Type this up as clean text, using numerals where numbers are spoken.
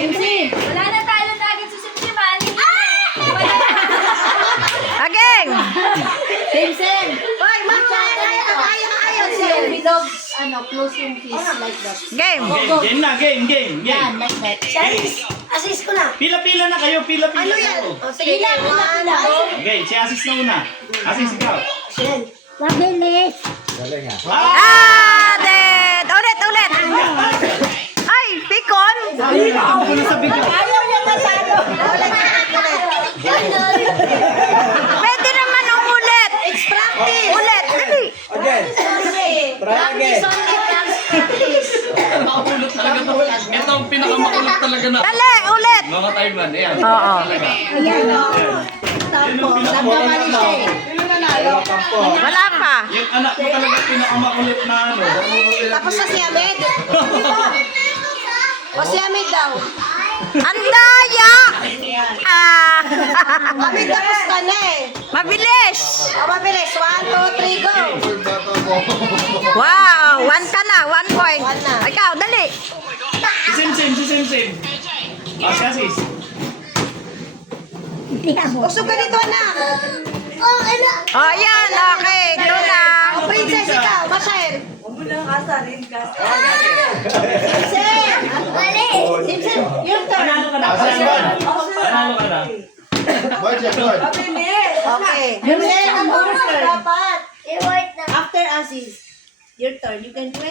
Simsim. Wala na talo na agad sa Simsim. Again! Simsim. Hoy, mama, ayaw. Yung bilog, close yung kiss like that. Game! Game na, game. Yan, like that. Assist ko na. Pila-pila na kayo, pila-pila. Ano yan? kayo. O, sige, Pila. Okay, si Asis na una. Asis, ikaw. Mabilis. Ah! Dead! Ulit! Ay! Pikon! Ayaw niya matalo. Pwede naman umulit! It's practice. Ulit! Dali! Practice only, practice. Makulot talaga to. Ito ang pinakamakulot talaga na. Dali! Ulit! Mga time man, ayan. Oo. Ayan o. Tapos, nagkamali siya eh. Wala pa. Yung anak mo talaga pinakamakulit na ano. Tapos sa si Ahmed. O si Ahmed daw. Ang daya! Ah! Ahmed tapos ka na eh. Mabilis! O, mabilis. 1, 2, 3, go. Wow! 1 ka na, 1 point. One na. Ikaw, dali! Si Simsim. Ah, si Asis. Usog ka dito, anak. Oh, yan. Okay. Ito na. O, princess, ikaw. Masahel. Simsim, your turn. Panalo ka na. Panalo ka na. Okay. Simsim, your turn. Dapat. After Aziz, your turn. You can do it.